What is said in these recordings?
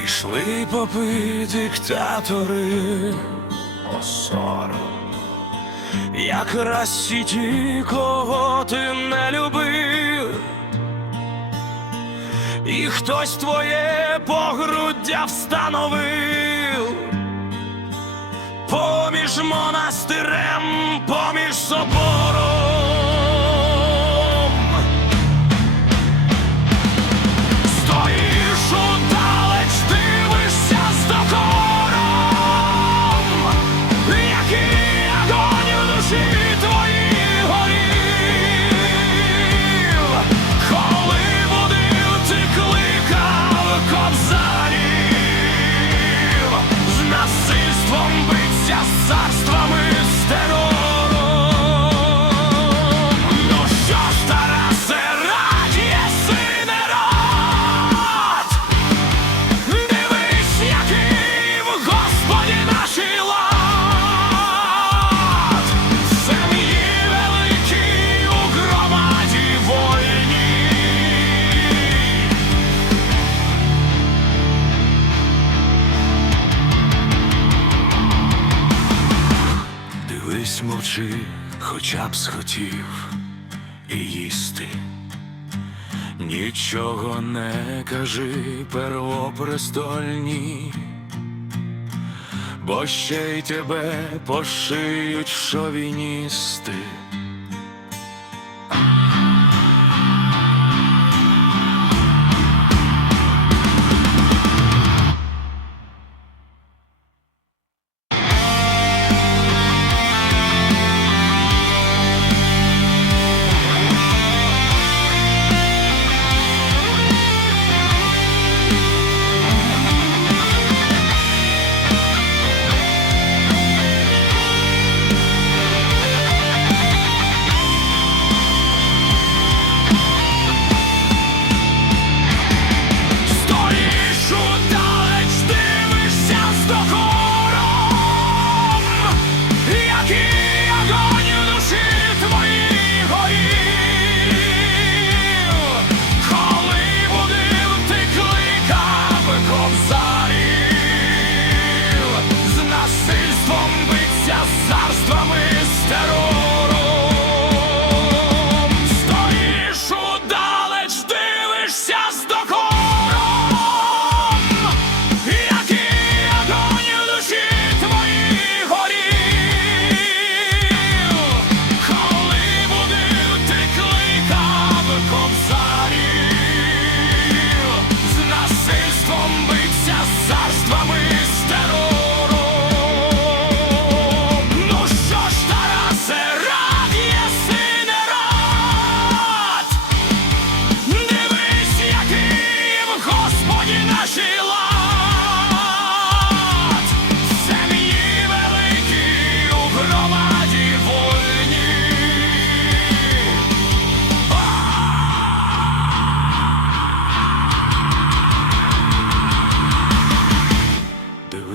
Прийшли попи диктатори. Осором, якраз всі ті, кого ти не любив, і хтось твоє погруддя встановив. Поміж монастирем, поміж собором. just suck. Дивись, мовчи, хоча б схотів і їсти. Нічого не кажи первопрестольні, бо ще й тебе пошиють шовіністи.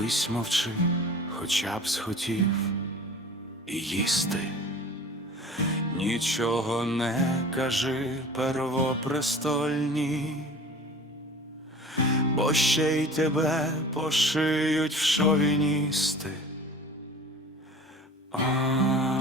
Дивись, мовчи, хоча б схотів і їсти. Нічого не кажи первопрестольні, бо ще й тебе пошиють в шовіністи. А,